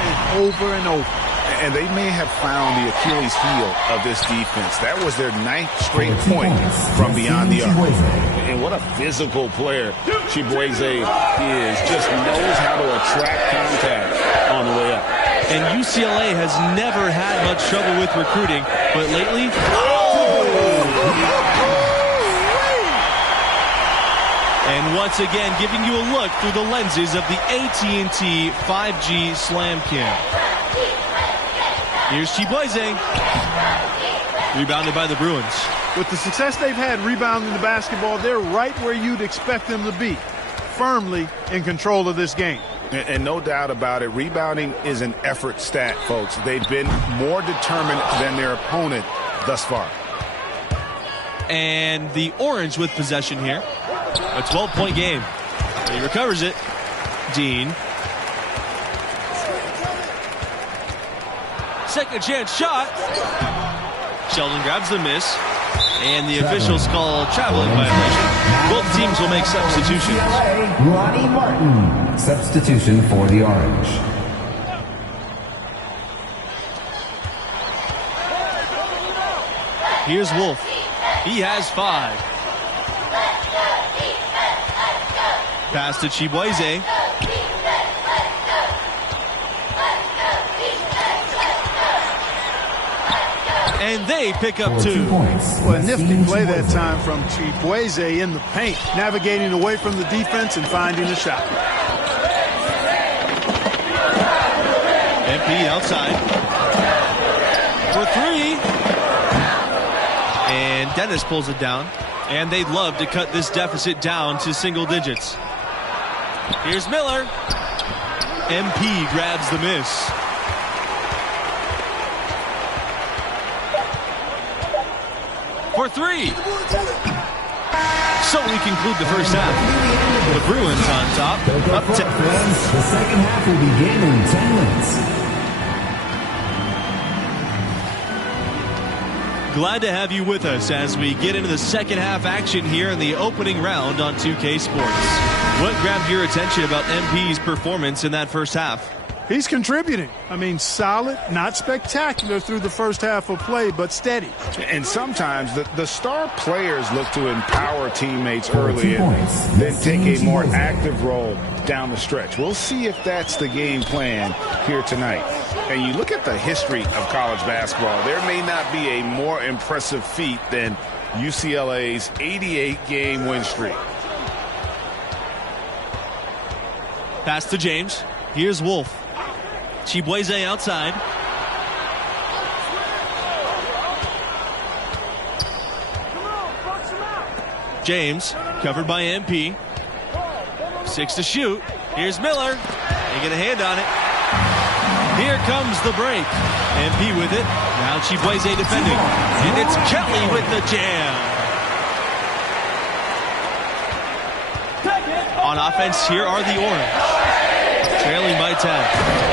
and over and over. And they may have found the Achilles heel of this defense. That was their 9th straight point from beyond the arc. And what a physical player Chibueze is. Just knows how to attract contact on the way up. And UCLA has never had much trouble with recruiting, but lately... And once again, giving you a look through the lenses of the AT&T 5G Slam Cam. Here's Chibueze. Rebounded by the Bruins. With the success they've had rebounding the basketball, they're right where you'd expect them to be, firmly in control of this game. And no doubt about it, rebounding is an effort stat, folks. They've been more determined than their opponent thus far. And the Orange with possession here. A 12-point game. He recovers it. Dean. Second chance shot. Sheldon grabs the miss. And the officials call traveling violation. Both teams will make substitutions. Lonnie Martin, substitution for the Orange. Here's Wolf. He has 5. Pass to Chibueze. And they pick up 2. Well, a nifty play that time from Chibueze in the paint, navigating away from the defense and finding a shot. MP outside. For 3. And Dennis pulls it down. And they'd love to cut this deficit down to single digits. Here's Miller. MP grabs the miss. For 3. So we conclude the first half. The Bruins on top. Up 10. The second half will begin in 10 minutes. Glad to have you with us as we get into the second half action here in the opening round on 2K Sports. What grabbed your attention about MP's performance in that first half? He's contributing. I mean, solid, not spectacular through the first half of play, but steady. And sometimes the star players look to empower teammates early and then take a more active role down the stretch. We'll see if that's the game plan here tonight. And you look at the history of college basketball, there may not be a more impressive feat than UCLA's 88-game win streak. Pass to James. Here's Wolf. Chibueze outside. James covered by MP. 6 to shoot. Here's Miller. They get a hand on it. Here comes the break. MP with it. Now Chibueze defending. And it's Kelly with the jam. On offense, here are the Orange. Trailing by 10.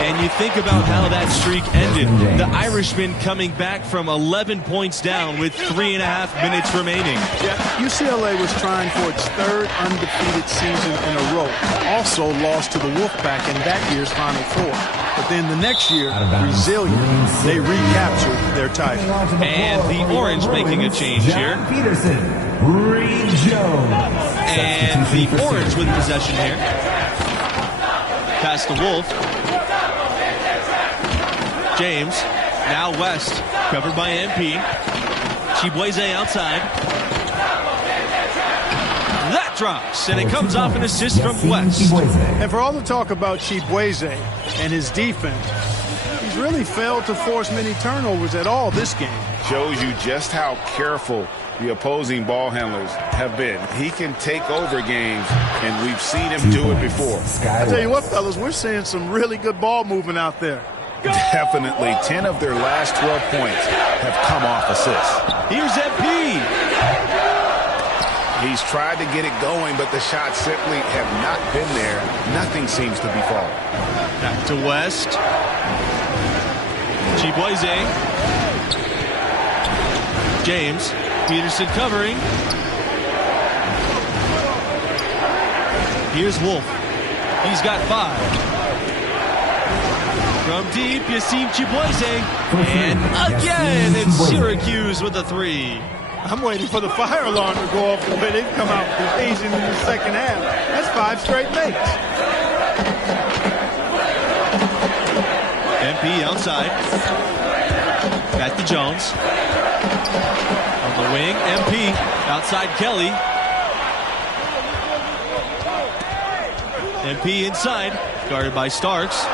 And you think about how that streak ended. The Irishman coming back from 11 points down with 3.5 minutes remaining. Yeah, UCLA was trying for its 3rd undefeated season in a row. Also lost to the Wolfpack in that year's Final Four. But then the next year, resilient, they recaptured their title. And the Orange making a change here. Peterson, Reed Jones. And the Orange with possession here. Pass to Wolf. James. Now West. Covered by MP. Chibueze outside. That drops. And it comes off an assist from West. And for all the talk about Chibueze and his defense, he's really failed to force many turnovers at all this game. Shows you just how careful the opposing ball handlers have been. He can take over games, and we've seen him do it before. I tell you what, fellas, we're seeing some really good ball movement out there. Definitely. 10 of their last 12 points have come off assists. Here's MP. He's tried to get it going, but the shots simply have not been there. Nothing seems to be falling. Back to West. Chibueze. James. Peterson covering. Here's Wolf. He's got 5. From deep, Yassine Chiboise. And again, it's Syracuse with a 3. I'm waiting for the fire alarm to go off the way they've come out Asian in the second half. That's 5 straight makes. MP outside. Back to Jones. On the wing, MP outside Kelly. MP inside, guarded by Starks.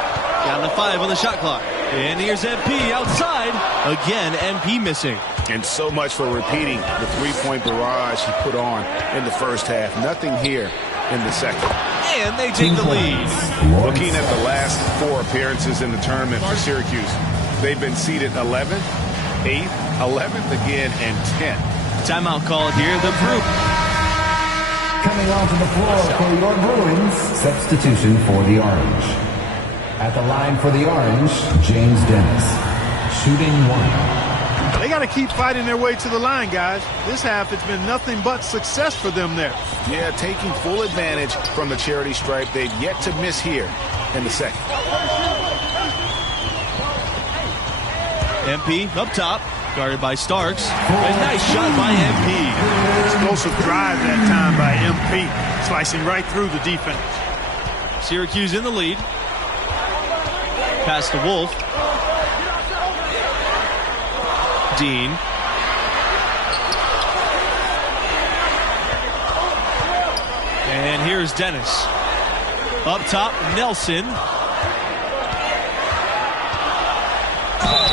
Down to 5 on the shot clock. And here's MP outside. Again, MP missing. And so much for repeating the three-point barrage he put on in the first half. Nothing here in the second. And they take the lead. Looking at the last 4 appearances in the tournament for Syracuse, they've been seeded 11th, 8th, 11th again, and 10th. Timeout called here. The group. Coming onto the floor for your Bruins, substitution for the Orange. At the line for the Orange, James Dennis. Shooting 1. They got to keep fighting their way to the line, guys. This half, it's been nothing but success for them there. Yeah, taking full advantage from the charity stripe. They've yet to miss here in the second. MP up top, guarded by Starks. A nice shot by MP. Explosive drive that time by MP, slicing right through the defense. Syracuse in the lead. Pass to Wolf. Dean. And here's Dennis. Up top, Nelson.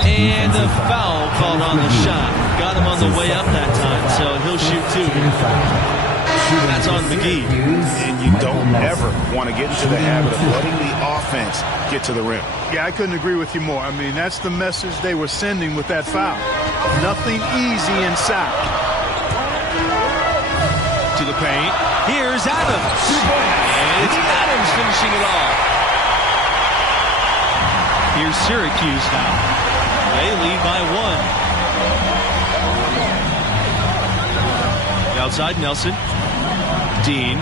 And the foul called on the shot. Got him on the way up that time, so he'll shoot 2. That's on McGee. And you don't ever want to get into the habit of letting the offense get to the rim. Yeah, I couldn't agree with you more. I mean, that's the message they were sending with that foul. Nothing easy inside. To the paint. Here's Adams. And it's Adams finishing it off. Here's Syracuse now. They lead by 1. Outside Nelson. Dean.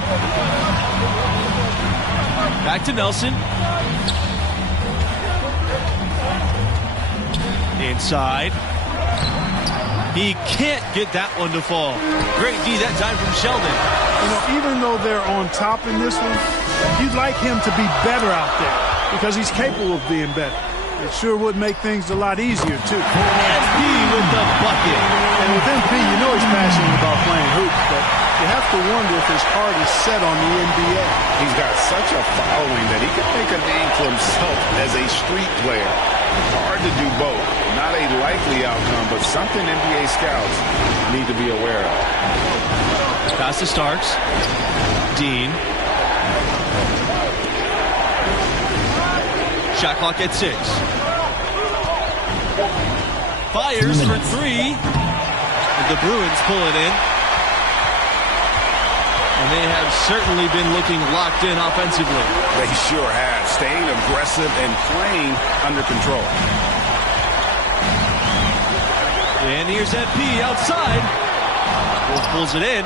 Back to Nelson. Inside. He can't get that one to fall. Great D that time from Sheldon. You know, even though they're on top in this one, you'd like him to be better out there because he's capable of being better. It sure would make things a lot easier, too. MP with the bucket. And with MP, you know he's passionate about playing hoops, but you have to wonder if his heart is set on the NBA. He's got such a following that he could make a name for himself as a street player. Hard to do both. Not a likely outcome, but something NBA scouts need to be aware of. Pass to Starks. Dean. Shot clock at 6. Fires for 3. And the Bruins pull it in. And they have certainly been looking locked in offensively. They sure have. Staying aggressive and playing under control. And here's MP outside. Wolf pulls it in.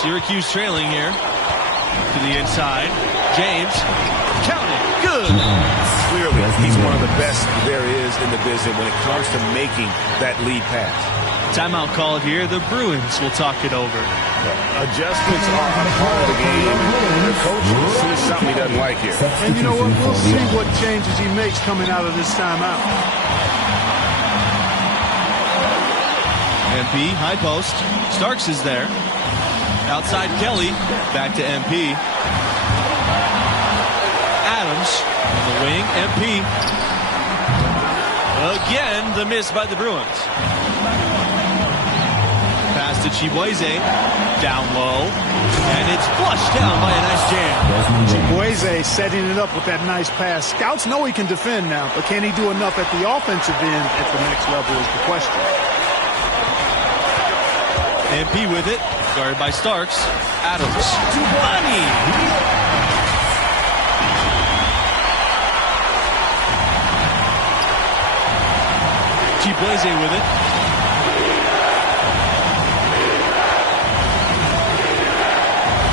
Syracuse trailing here. To the inside. James. Count it. Good. Clearly, he's one of the best there is in the business when it comes to making that lead pass. Timeout called here. The Bruins will talk it over. Adjustments are a part of the game. The coach sees something he doesn't like here. And you know what? We'll see what changes he makes coming out of this timeout. MP, high post. Starks is there. Outside Kelly. Back to MP. Adams on the wing. MP. Again, the miss by the Bruins. Pass to Chiboise. Down low. And it's flushed down by a nice jam. Chiboise setting it up with that nice pass. Scouts know he can defend now, but can he do enough at the offensive end at the next level is the question. MP with it. Guarded by Starks. Adams. Money. Chiboise with it.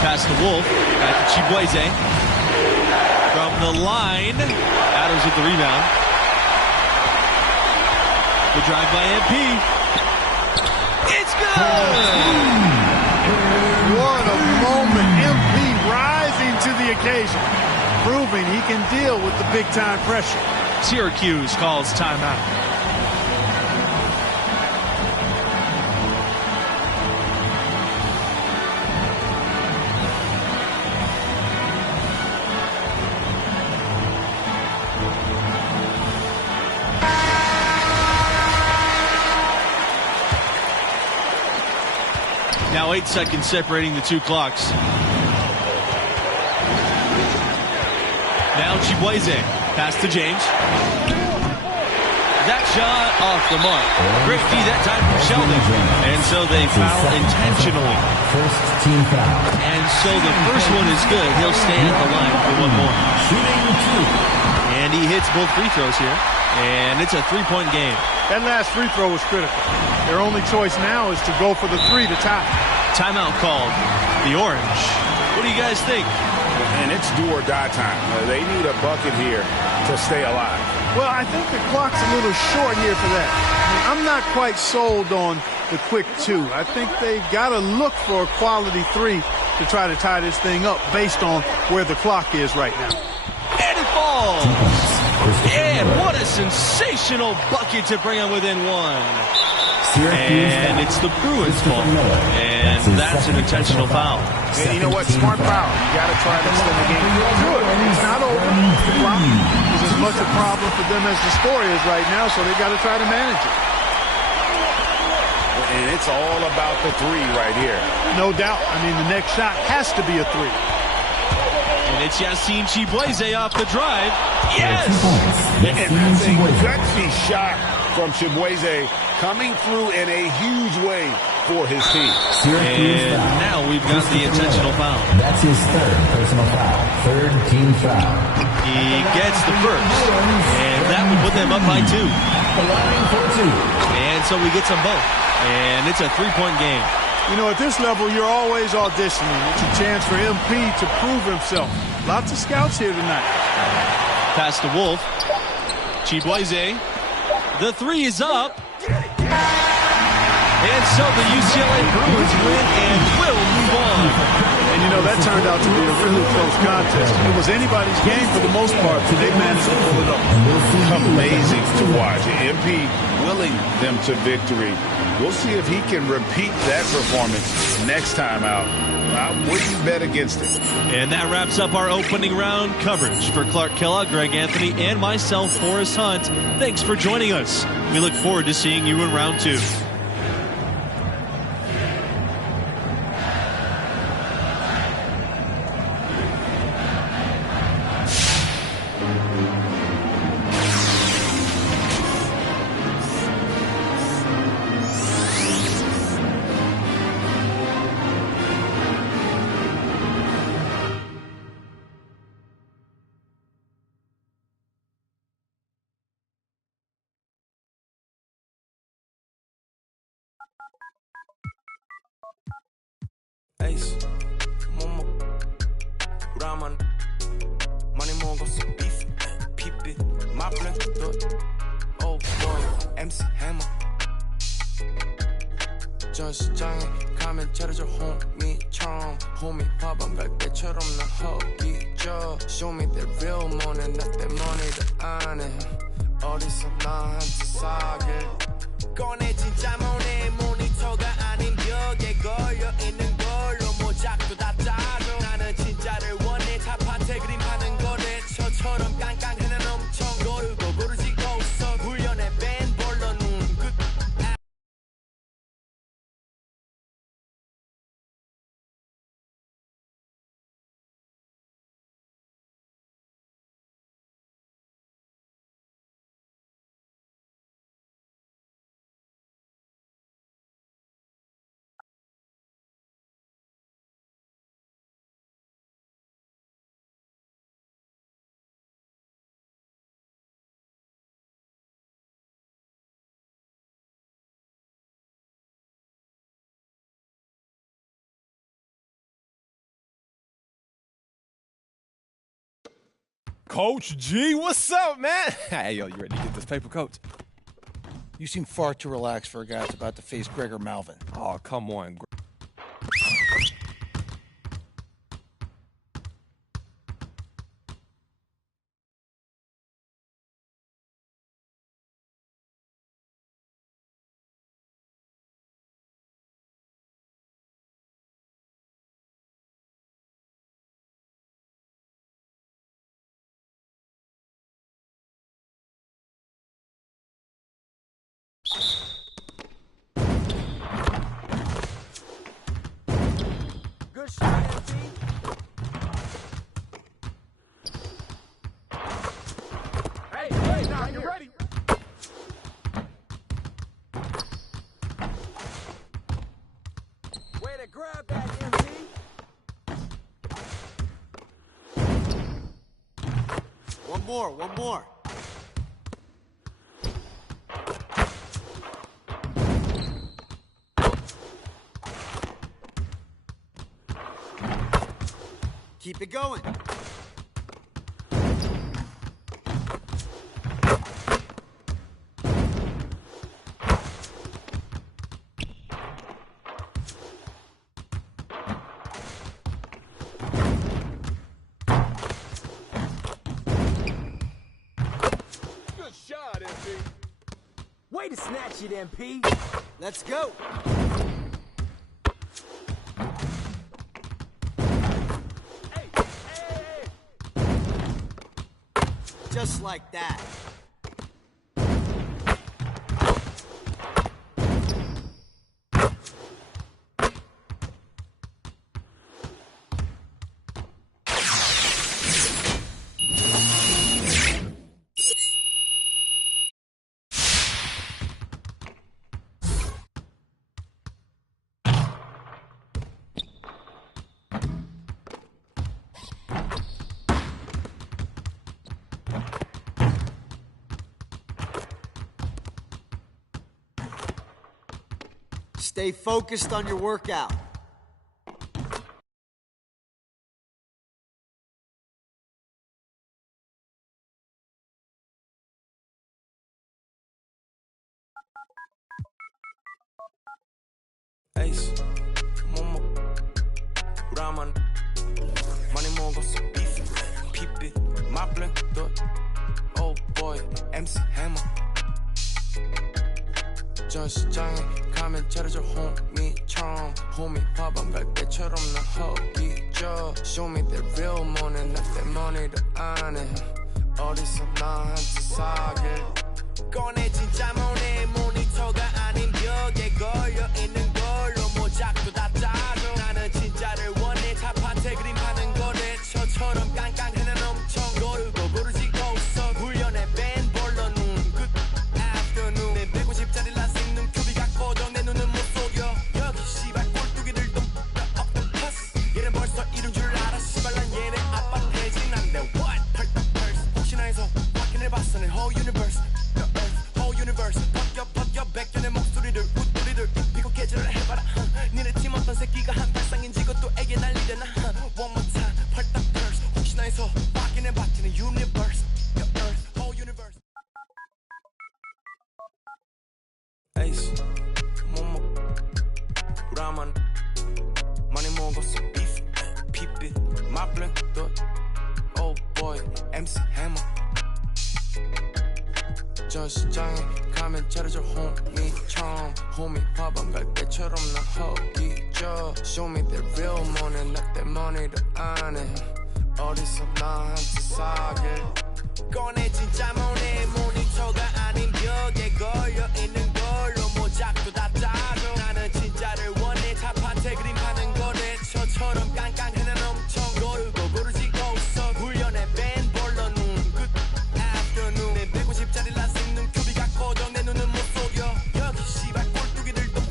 Pass to Wolf. Back to Chiboise. From the line. Adams with the rebound. The drive by MP. It's good! What a moment. MP rising to the occasion, proving he can deal with the big-time pressure. Syracuse calls timeout. Now 8 seconds separating the two clocks. Now Chibueze. Pass to James. That shot off the mark. Great D that time from Sheldon. And so they foul intentionally. First team foul. And so the first one is good. He'll stay at the line for one more. Shooting 2. And he hits both free throws here. And it's a three-point game. That last free throw was critical. Their only choice now is to go for the three to tie. Timeout called. The Orange. What do you guys think? And it's do or die time. They need a bucket here to stay alive. Well, I think the clock's a little short here for that. I mean, I'm not quite sold on the quick two. I think they've got to look for a quality three to try to tie this thing up based on where the clock is right now. And it falls. And what a sensational bucket to bring them within one. And it's the Bruins' fault. And that's an intentional foul. And you know what? Smart foul. You got to try to extend the game. Good. It's not over. The clock is as much a problem for them as the score is right now, so they got to try to manage it. And it's all about the three right here. No doubt. I mean, the next shot has to be a three. And it's Yassine Chibueze off the drive. Yes! And that's a gutsy shot from Chibueze coming through in a huge way for his team. And now we've got the intentional foul. That's his third personal foul. Third team foul. He gets the first. And that would put them up by 2. And so we get some both. And it's a three-point game. You know, at this level, you're always auditioning. It's a chance for MP to prove himself. Lots of scouts here tonight. Pass to Wolf. Chibueze. The three is up. And so the UCLA Bruins win and will move on. And, you know, that turned out to be a really close contest. It was anybody's game for the most part, but they managed to pull it up. Amazing to watch. MP willing them to victory. We'll see if he can repeat that performance next time out. I wouldn't bet against it. And that wraps up our opening round coverage. For Clark Kellogg, Greg Anthony, and myself, Forrest Hunt, thanks for joining us. We look forward to seeing you in round 2. Ace, Momo, Raman, Money 먹었어 beef, 피피, 마블링, oh boy, MC Hammer. 저 시장에 가면 차려줘 호미처럼 호미 밥안 갈 때처럼 난 허기져. Show me the real money, not the money that 안 해. 어디서 나한테 사길 꺼내 진짜 모네 모니터가 아닌 벽에 걸려 있는 걸로 모작도 다 짜져. 나는 진짜를 원해 타파테 그림 하는 거래 저처럼 깡깡해는 엄청 고르고 고르지고 서 훈련에 밴 벌러 눈 Coach G, what's up, man? Hey, yo, you ready to get this paper, Coach? You seem far too relaxed for a guy that's about to face Gregor Malvin. Oh, come on. Good shot, MP. Hey, now you ready? Way to grab that, MP. One more. Keep it going. Good shot, MP. Way to snatch it, MP. Let's go. Just like that. Stay focused on your workout. Ace, Momo, Raman, Money Mogos, Beef, Pipi, Maple, Oh boy, MC Hammer. 전시장에 가면 차려줘 호미처럼 호미 화방 갈 때처럼 나 허기져 Show me the real money not that money도 안해 어디서 나한테 사길 꺼내 진짜 모네 모니터가 아닌 벽에 걸려있는 걸로 모작도 다 짜줘 나는 진짜를 원해 탑한테 그림하는 거래 저처럼 깡깡해는 엄청 고르고 고르지고 있어 훈련에 밴 볼러 눈 Good afternoon 내 150짜리 라식 눈 큐비가 꺼져 내 눈은 못 속여 여기 씨발 꼴뚜기들도 octopus 얘는 벌써 이룬 줄 알아 씨발 난 얘네 아빠 대진한데 what 펄떡펄스 혹시나 해서 확인해봤어 내 whole universe the earth whole universe 벗겨 백견의 목소리를 웃소리를 입히고 깨질을 해봐라 니네 팀 어떤 새끼가 한 발상인지 그것도 애게 날리려나 one more time 펄떡펄스 혹시나 해서 확인해봤지 내 universe the earth whole universe Ace, Momo, Raman, Money Mogos, Beef, Pipi, Maple, Oh boy, MC Hammer. 전시장에 가면 차려줘 호미처럼 호미 화방 갈 때처럼 나 허기져 Show me the real money not that money도 안해 어디서 나한테 사길 꺼내 진짜 모네 모니터가 아닌 벽에 걸려있는 걸로 모작도 다 짜줘 나는 진짜를 원해 탑한테 그림하는 거래 저처럼 깡깡해는 엄청 고르고 고르지고 있어 훈련에 밴 볼러 눈 Good afternoon 내 150짜리 라식 눈 큐비가 꺼져 내 눈은 못 속여 여기 씨발 꼴뚜기들도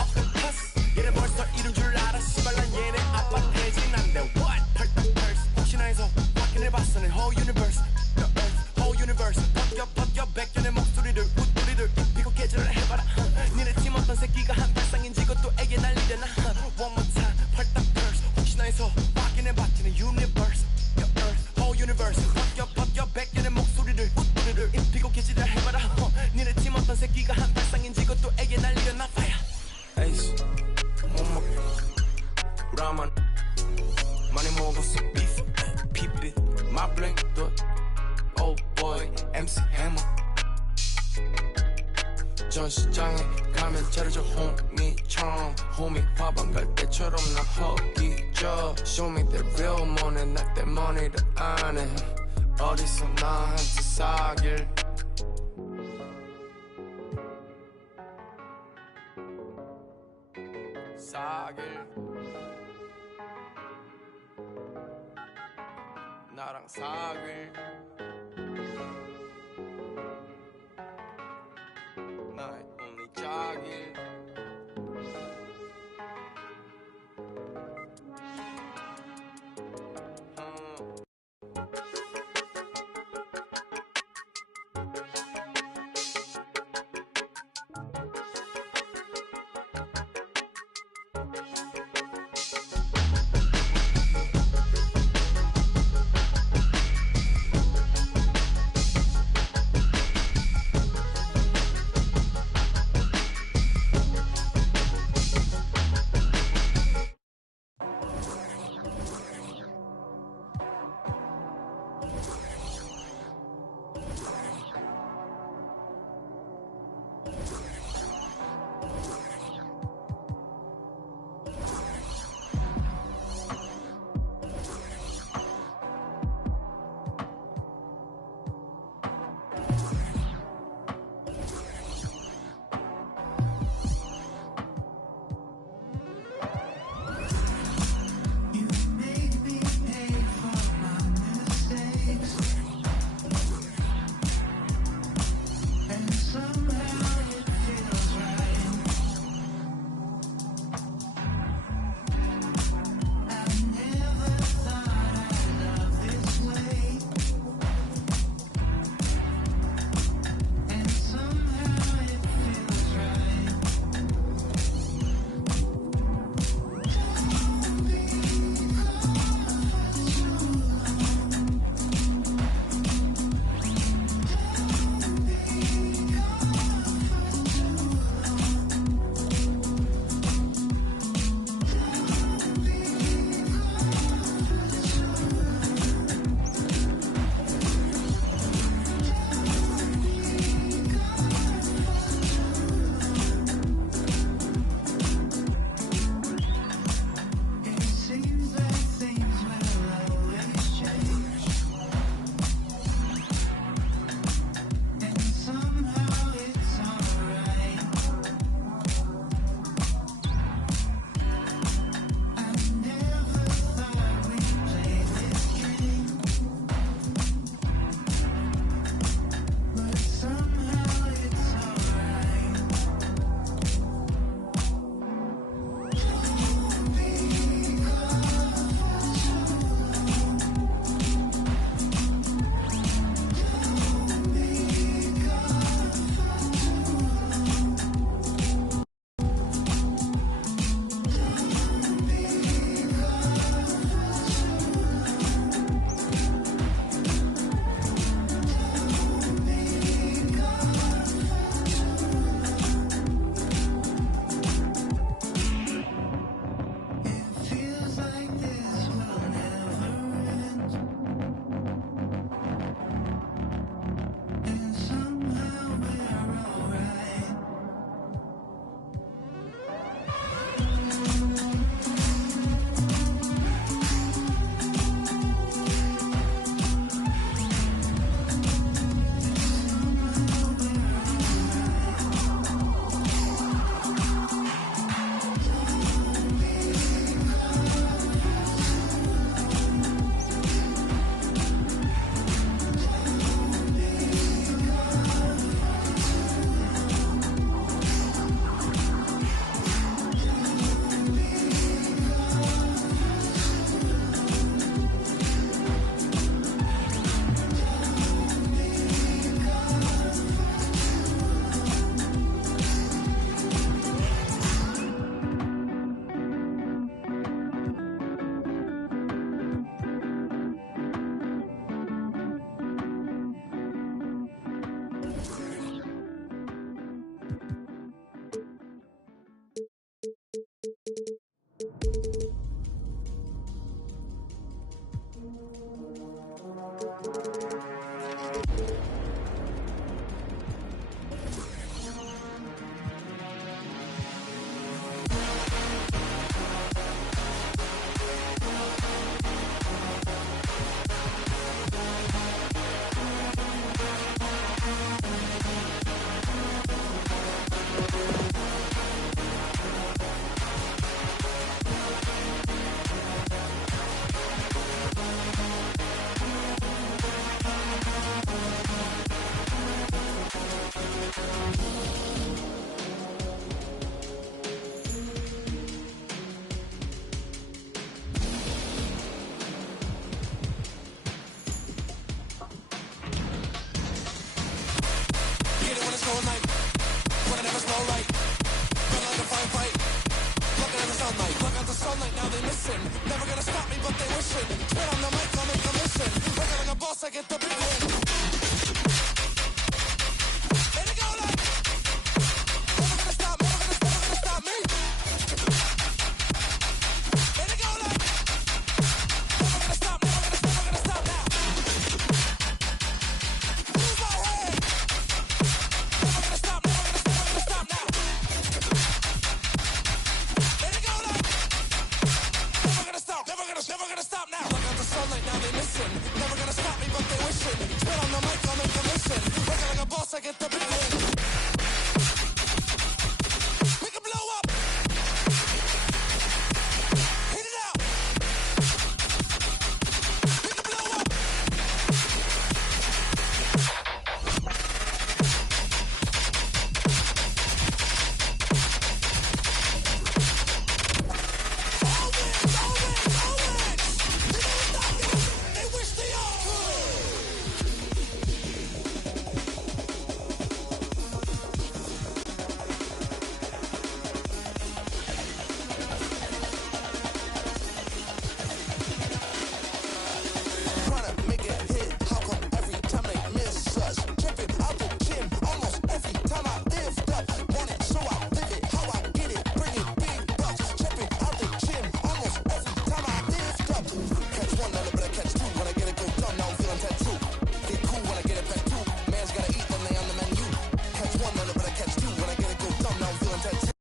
octopus 얘네 벌써 이룬 줄 알아 씨발 난 얘네 아빠 대진한데 what 펄떡펄스 혹시나 해서 확인해봤어 내 whole universe the earth whole universe 벗겨 백견의 목소리를 웃소리를 입히고 깨질을 해봐라 니네 팀 어떤 새끼가 한 발상인지 그것도 애게 날리려나 one more time 펄떡펄스 혹시나 해서 확인해봤지 내 universe the earth whole universe 벗겨 전시장에 가면 차려줘 호미처럼 호미 밥안 갈 때처럼 나 허기져 Show me the real money not that money 를 안 해 어디서 나한테 사길 나랑 사귈 나의 only 자길 fruition. Spit on the mic, I'll make a mission. Working like a boss, I get the big win. Let it go like. Never gonna stop, never gonna stop me. Let it go like. Never gonna stop, never gonna stop now. Move my head. Never gonna stop, never gonna stop now. Let it go like. Never gonna stop, never gonna stop now. Look at the sunlight, now they listen. Never gonna stop me, but they wishing. Spit on the mic, I'll make a mission. Working like a boss, I get the big win. We can blow up. Hit it out. We can blow up. All wins, all wins, all wins. They never stop me. They wish they all could. Trying to make it hit. How come every time they miss us? Tripping out the gym almost every time I lift up. Want it, so I live it. How I get it, bring it big bucks. Tripping out the gym almost every time I lift up. Catch one, now but I catch two. When I get it, go dumb, now I'm feeling tattoo. Get cool when I get it back too. Man's gotta eat, then they on the menu. Catch one, now but I catch two. When I get it, go dumb, now I'm feeling tattoo.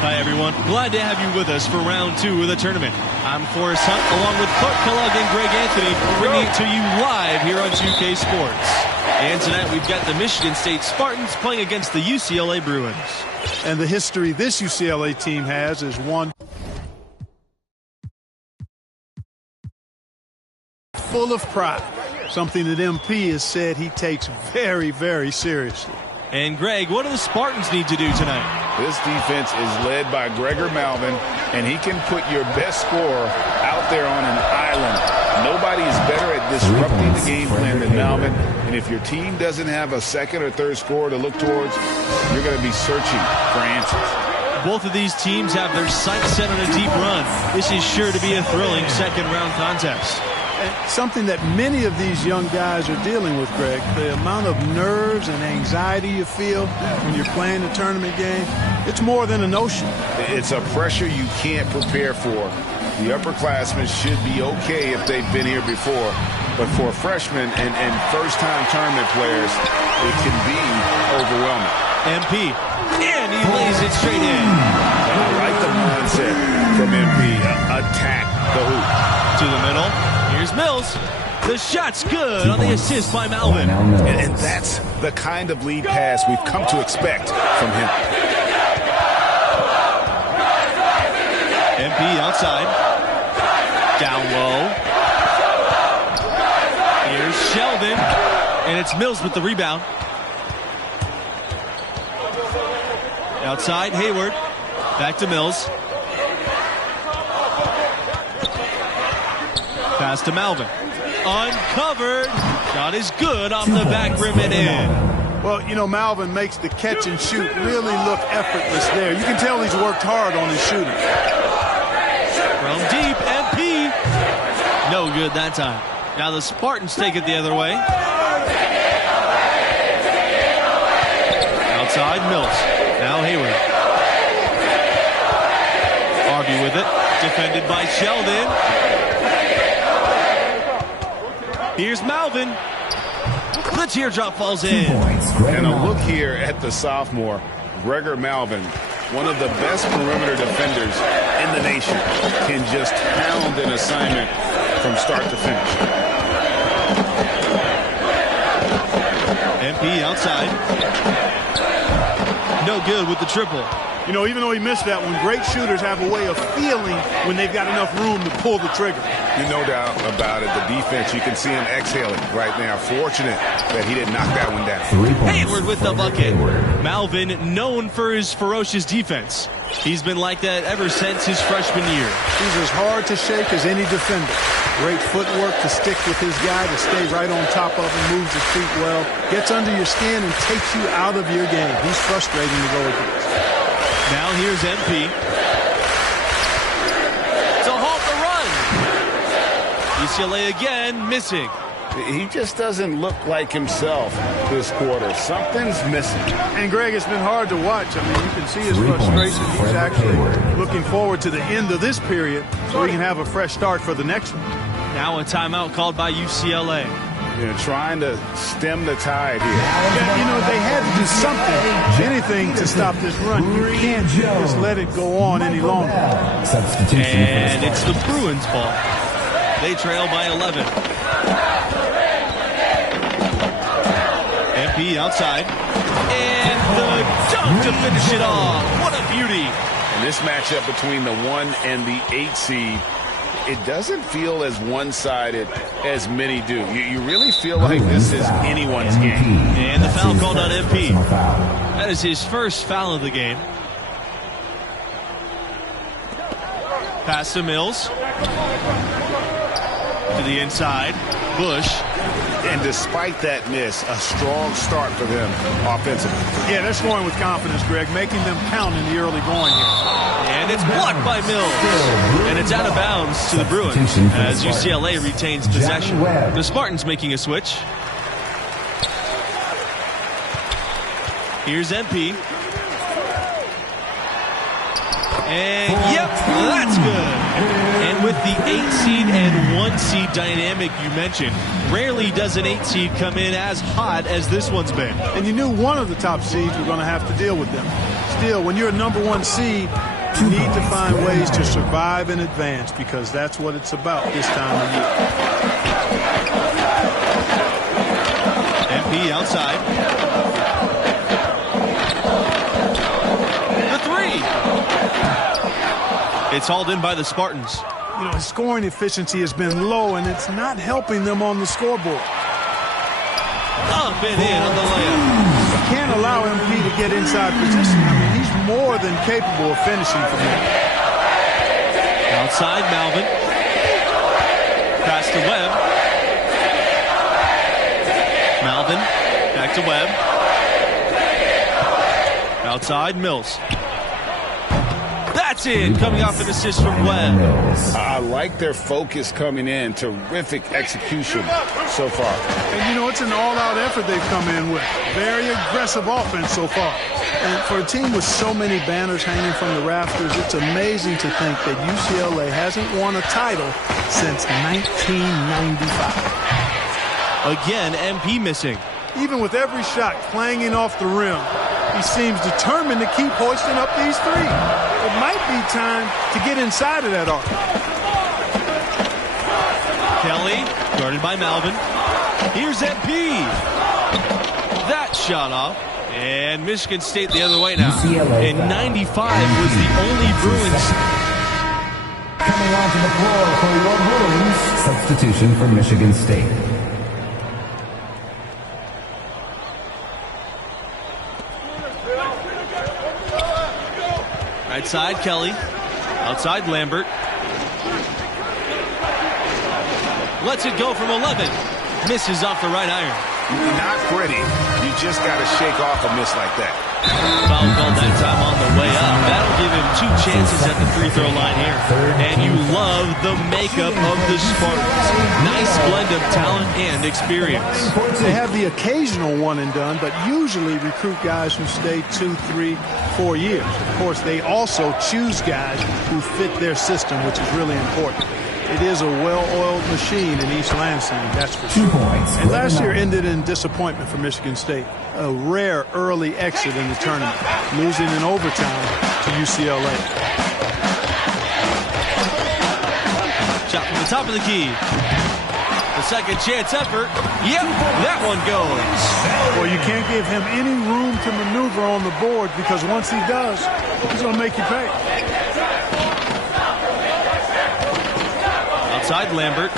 Hi, everyone. Glad to have you with us for round 2 of the tournament. I'm Forrest Hunt, along with Clark Kellogg and Greg Anthony, bringing it to you live here on 2K Sports. And tonight we've got the Michigan State Spartans playing against the UCLA Bruins. And the history this UCLA team has is one full of pride, something that MP has said he takes very, very seriously. And Greg, what do the Spartans need to do tonight? This defense is led by Gregor Malvin, and he can put your best scorer out there on an island. Nobody is better at disrupting the game plan than Malvin. And if your team doesn't have a second or third scorer to look towards, you're going to be searching for answers. Both of these teams have their sights set on a deep run. This is sure to be a thrilling second-round contest. And something that many of these young guys are dealing with, Greg, the amount of nerves and anxiety you feel when you're playing a tournament game, it's more than a notion. It's a pressure you can't prepare for. The upperclassmen should be okay if they've been here before, but for freshmen and first-time tournament players, it can be overwhelming. MP, and he lays it straight in. I like the mindset from MP. Attack the hoop. To the middle. Here's Mills. The shot's good on the assist by Malvin. And that's the kind of lead pass we've come to expect from him. MP outside. Down low. Here's Sheldon. And it's Mills with the rebound. Outside, Hayward. Back to Mills. Pass to Malvin. Uncovered. Shot is good off the back rim and in. Well, you know, Malvin makes the catch and shoot really look effortless there. You can tell he's worked hard on his shooting. From deep, MP. No good that time. Now the Spartans take it the other way. Outside, Mills. Now Hayward. Harvey with it. Defended by Sheldon. Here's Malvin. The teardrop falls in. And a look here at the sophomore, Gregor Malvin, one of the best perimeter defenders in the nation, can just pound an assignment from start to finish. MP outside. No good with the triple. You know, even though he missed that one, great shooters have a way of feeling when they've got enough room to pull the trigger. No doubt about it. The defense, you can see him exhaling right now. Fortunate that he didn't knock that one down. Hayward with the bucket. Malvin, known for his ferocious defense. He's been like that ever since his freshman year. He's as hard to shake as any defender. Great footwork to stick with his guy, to stay right on top of him, moves his feet well, gets under your skin and takes you out of your game. He's frustrating to go against. Now here's MP. To halt the run. UCLA again missing. He just doesn't look like himself this quarter. Something's missing. And, Greg, it's been hard to watch. I mean, you can see his frustration. He's actually looking forward to the end of this period so he can have a fresh start for the next one. Now a timeout called by UCLA. Trying to stem the tide here. Yeah, you know, they had to do something, anything to stop this run. You can't just let it go on any longer. And it's the Bruins' ball. They trail by 11. MP outside. And the dunk to finish it off. What a beauty. And this matchup between the 1 and the 8 seed, it doesn't feel as one-sided as many do. You really feel like this is anyone's game. And the foul called on MP. That is his first foul of the game. Pass to Mills. To the inside. Bush. And despite that miss, a strong start for them offensively. Yeah, they're scoring with confidence, Greg, making them count in the early going here. And it's blocked by Mills. And it's out of bounds to the Bruins as UCLA retains possession. The Spartans making a switch. Here's MP. And yep, that's good. And with the 8 seed and 1 seed dynamic you mentioned, rarely does an 8 seed come in as hot as this one's been. And you knew one of the top seeds were going to have to deal with them. Still, when you're a number 1 seed, you need to find ways to survive and advance because that's what it's about this time of year. MP outside. The 3. It's hauled in by the Spartans. You know, his scoring efficiency has been low, and it's not helping them on the scoreboard. Up and in on the layup. You can't allow MP to get inside position. I mean, he's more than capable of finishing from there. Outside, Malvin. Pass to Webb. Malvin. Back to Webb. Outside, Mills. That's in, coming off an assist from Webb. I like their focus coming in. Terrific execution so far. And, you know, it's an all-out effort they've come in with. Very aggressive offense so far. And for a team with so many banners hanging from the rafters, it's amazing to think that UCLA hasn't won a title since 1995. Again, MP missing. Even with every shot clanging off the rim, he seems determined to keep hoisting up these 3. It might be time to get inside of that arc. Kelly, guarded by Malvin. Here's MP. That shot off. And Michigan State the other way now. In 95 was the only Bruins. Coming onto the floor for your Bruins. Substitution for Michigan State. Right side, Kelly. Outside, Lambert. Lets it go from 11. Misses off the right iron. Not pretty. You just got to shake off a miss like that. Foul called that time on the way up. That'll give him 2 chances at the free throw line here. And you love the makeup of the Spartans. Nice blend of talent and experience. They have the occasional one and done, but usually recruit guys who stay 2, 3, 4 years. Of course, they also choose guys who fit their system, which is really important. It is a well-oiled machine in East Lansing, that's for sure. 2 points. And last year ended in disappointment for Michigan State. A rare early exit in the tournament, losing in overtime to UCLA. Shot from the top of the key. The second chance effort. Yep, that one goes. Well, you can't give him any room to maneuver on the board because once he does, he's going to make you pay. Outside Lambert.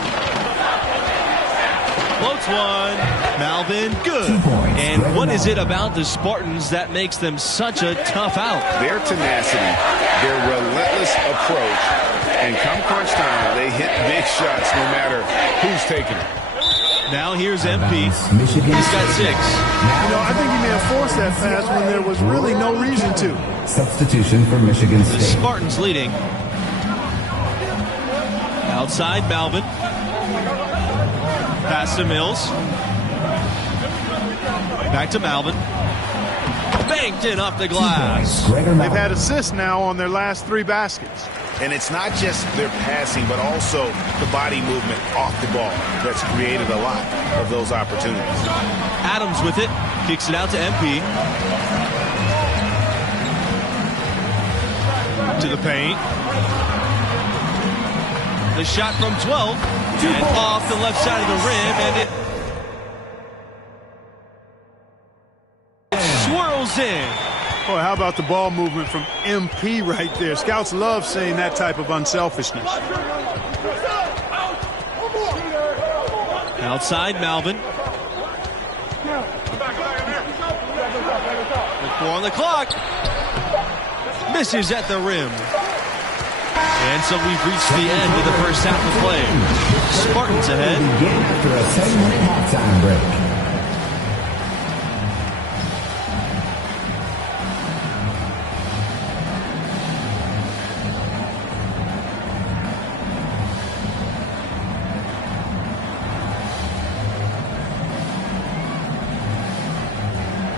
Floats one. Malvin, good. And what is it about the Spartans that makes them such a tough out? Their tenacity, their relentless approach, and come crunch time, they hit big shots no matter who's taking it. Now here's MP. He's got 6. I think he may have forced that pass when there was really no reason to. Substitution for Michigan State. The Spartans leading. Outside Malvin. Pass to Mills. Back to Malvin. Banked in off the glass. They've had assists now on their last 3 baskets. And it's not just their passing, but also the body movement off the ball that's created a lot of those opportunities. Adams with it. Kicks it out to MP. To the paint. The shot from 12. And off the left side of the rim. And it swirls in. Boy, how about the ball movement from MP right there? Scouts love seeing that type of unselfishness. Outside Malvin. With 4 on the clock. Misses at the rim. And so we've reached the end of the first half of play. Spartans ahead. Begin after a 7-minute halftime break.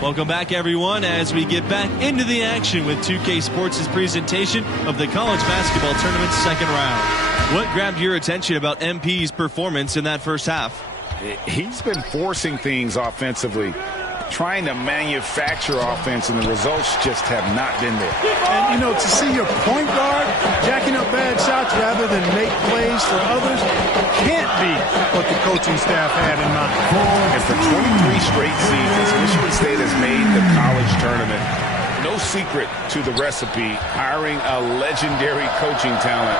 Welcome back, everyone, as we get back into the action with 2K Sports' presentation of the college basketball tournament's second round. What grabbed your attention about MP's performance in that first half? He's been forcing things offensively, trying to manufacture offense, and the results just have not been there. And, to see your point guard jacking up bad shots rather than make plays for others can't be what the coaching staff had in mind. And for 23 straight seasons, Michigan State has made the college tournament. No secret to the recipe, hiring a legendary coaching talent.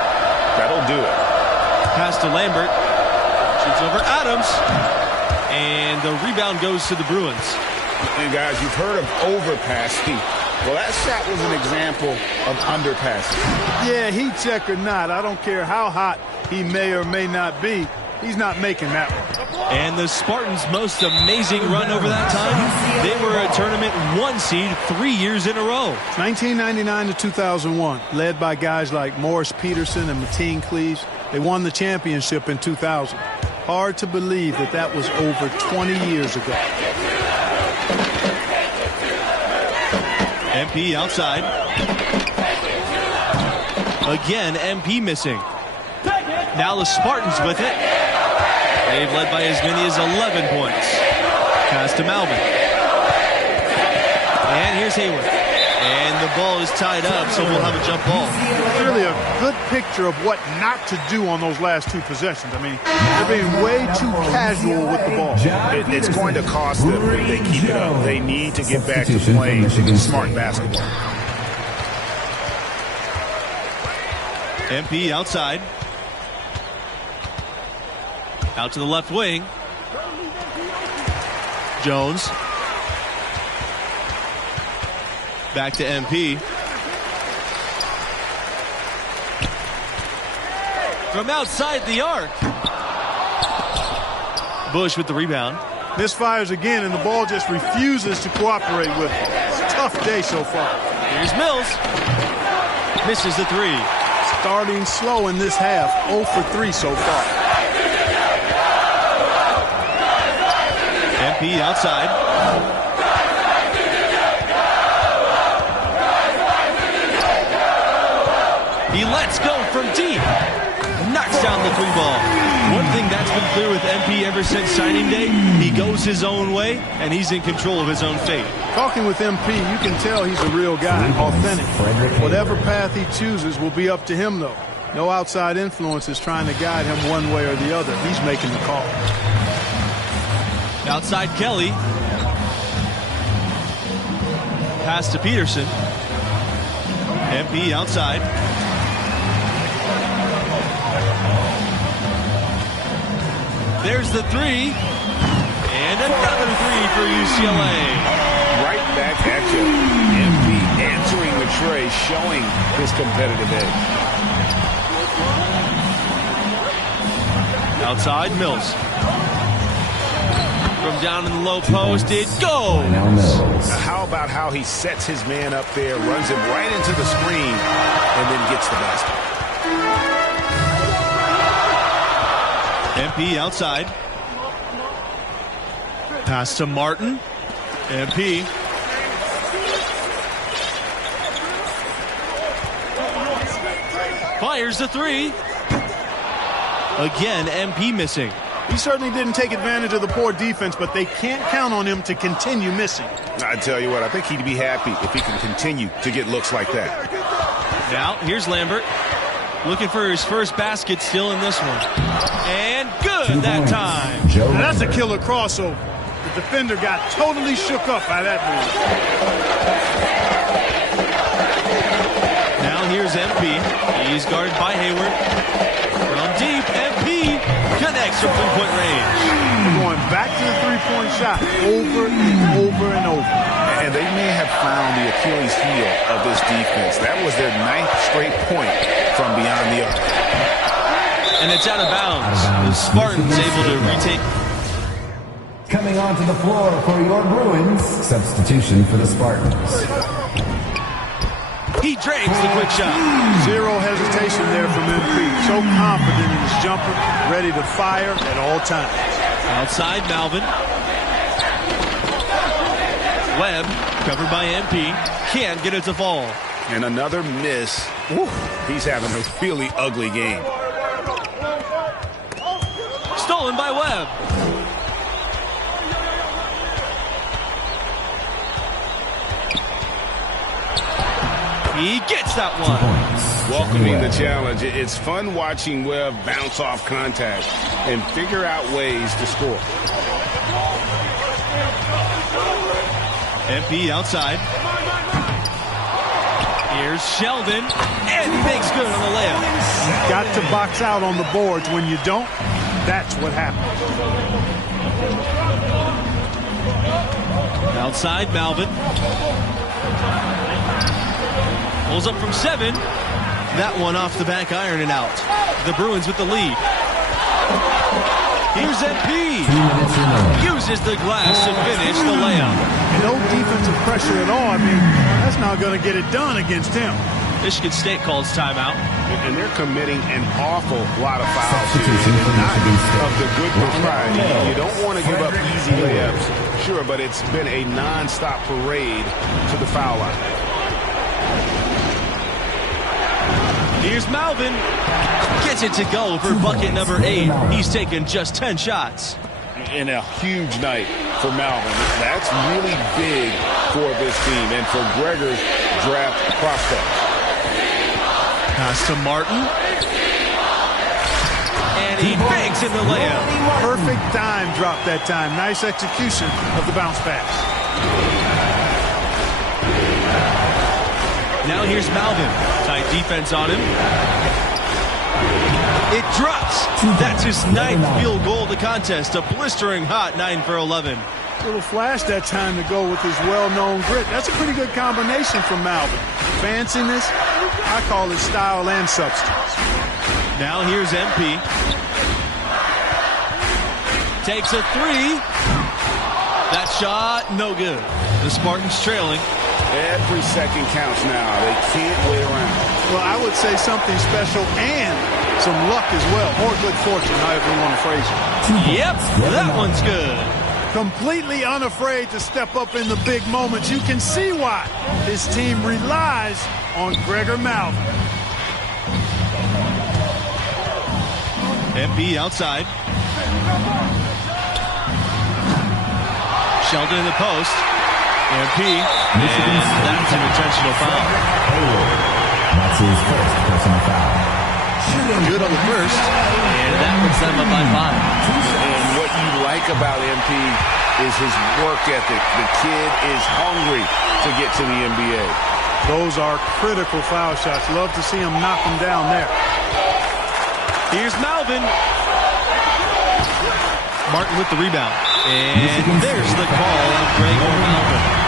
That'll do it. Pass to Lambert. Shoots over Adams. And the rebound goes to the Bruins. And guys, you've heard of overpassing. Well, that shot was an example of underpassing. Yeah, heat check or not, I don't care how hot he may or may not be, he's not making that one. And the Spartans' most amazing run over that time, they were a tournament 1 seed 3 years in a row. 1999 to 2001, led by guys like Morris Peterson and Mateen Cleaves. They won the championship in 2000. Hard to believe that was over 20 years ago. MP outside. Again, MP missing. Now the Spartans with it. They've led by as many as 11 points. Pass to Malvin. And here's Hayward. And the ball is tied up, so we'll have a jump ball. Really a good picture of what not to do on those last 2 possessions. I mean, they're being way too casual with the ball. It's going to cost them if they keep it up. They need to get back to playing smart basketball. MP outside. Out to the left wing. Jones. Back to MP. From outside the arc. Bush with the rebound. Misfires again, and the ball just refuses to cooperate with it. It's a tough day so far. Here's Mills. Misses the 3. Starting slow in this half. 0 for 3 so far. MP outside. He lets go from deep. Knocks down the 3-ball. One thing that's been clear with MP ever since signing day, he goes his own way, and he's in control of his own fate. Talking with MP, you can tell he's a real guy, authentic. Whatever path he chooses will be up to him, though. No outside influence is trying to guide him one way or the other. He's making the call. Outside Kelly. Pass to Peterson. MP outside. There's the three. And another three for UCLA. Right back at you. MP answering the tray, showing his competitive edge. Outside Mills. From down in the low post, it goes. Now, how about how he sets his man up there, runs him right into the screen, and then gets the basket. MP outside. Pass to Martin. MP. Fires the three. Again, MP missing. He certainly didn't take advantage of the poor defense, but they can't count on him to continue missing. I tell you what, I think he'd be happy if he can continue to get looks like that. Now, here's Lambert. Looking for his first basket still in this one. And good that time. Now that's a killer crossover. The defender got totally shook up by that move. Now here's MP. He's guarded by Hayward. From deep, MP connects from three-point range. They're going back to the three-point shot over and over and over. And they may have found the Achilles heel of this defense. That was their 9th straight point from beyond the arc. And it's out of bounds. The Spartans able to retake. Coming onto the floor for your Bruins, substitution for the Spartans. He drains the quick shot. Zero hesitation there from MP. So confident in his jumper, ready to fire at all times. Outside Malvin. Webb, covered by MP, can't get it to fall. And another miss. Woo. He's having a really ugly game. Stolen by Webb. He gets that one. Welcoming the challenge. It's fun watching Webb bounce off contact and figure out ways to score. MP outside. Here's Sheldon, and he makes good on the layup. Got to box out on the boards. When you don't, that's what happens. Outside Malvin. Pulls up from 7. That one off the back iron and out. The Bruins with the lead. Here's MP. Uses the glass to finish the layup. No defensive pressure at all. I mean, that's not going to get it done against him. Michigan State calls timeout. And they're committing an awful lot of fouls here. Not of the good variety. You don't want to give up easy layups. Sure, but it's been a non-stop parade to the foul line. Here's Malvin. Gets it to go for bucket number 8. He's taken just 10 shots. And a huge night for Malvin. That's really big for this team and for Gregor's draft prospect. Pass to Martin. And he banks in the layup. Perfect dime drop that time. Nice execution of the bounce pass. Now here's Malvin. Tight defense on him. It drops. That's his 9th field goal of the contest. A blistering hot 9 for 11. Little flash that time to go with his well-known grit. That's a pretty good combination from Malvin. Fanciness, I call it style and substance. Now here's MP. Takes a 3. That shot, no good. The Spartans trailing. Every second counts now. They can't wait around. Well, I would say something special and some luck as well, or good fortune, however you want to phrase it. Yep, that one's good. Completely unafraid to step up in the big moments. You can see why his team relies on Gregor Malvin. MP outside. Sheldon in the post. MP. And that's an intentional foul. That's his first personal foul. Good on the first. And that puts them up by 5. And what you like about MP is his work ethic. The kid is hungry to get to the NBA. Those are critical foul shots. Love to see him knock them down there. Here's Malvin. Martin with the rebound. And there's the call on Greg or Malvin.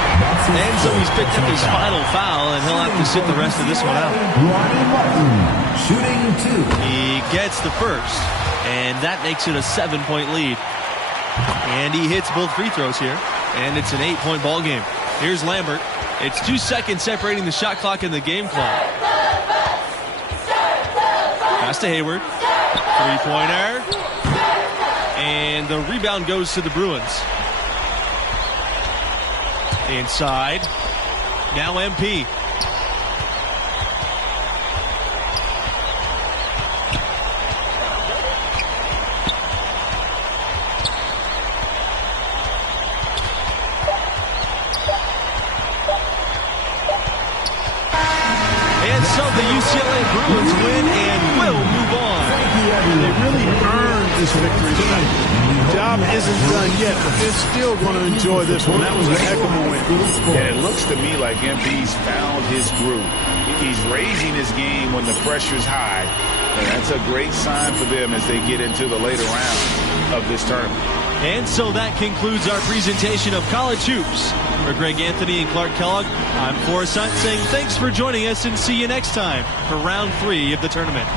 And so he's picked up his final foul, and he'll have to sit the rest of this one out. Shooting 2. He gets the first, and that makes it a 7-point lead. And he hits both free throws here, and it's an 8-point ball game. Here's Lambert. It's 2 seconds separating the shot clock and the game clock. Pass to Hayward. Three-pointer. And the rebound goes to the Bruins. Inside. Now MP. And so the UCLA Bruins win and will move on. They really earned this victory tonight. The job isn't done yet, but they're still going to enjoy this one. That was a heck of a win. And it looks to me like MP's found his groove. He's raising his game when the pressure's high, and that's a great sign for them as they get into the later round of this tournament. And so that concludes our presentation of College Hoops. For Greg Anthony and Clark Kellogg, I'm Forrest Hunt saying thanks for joining us and see you next time for round 3 of the tournament.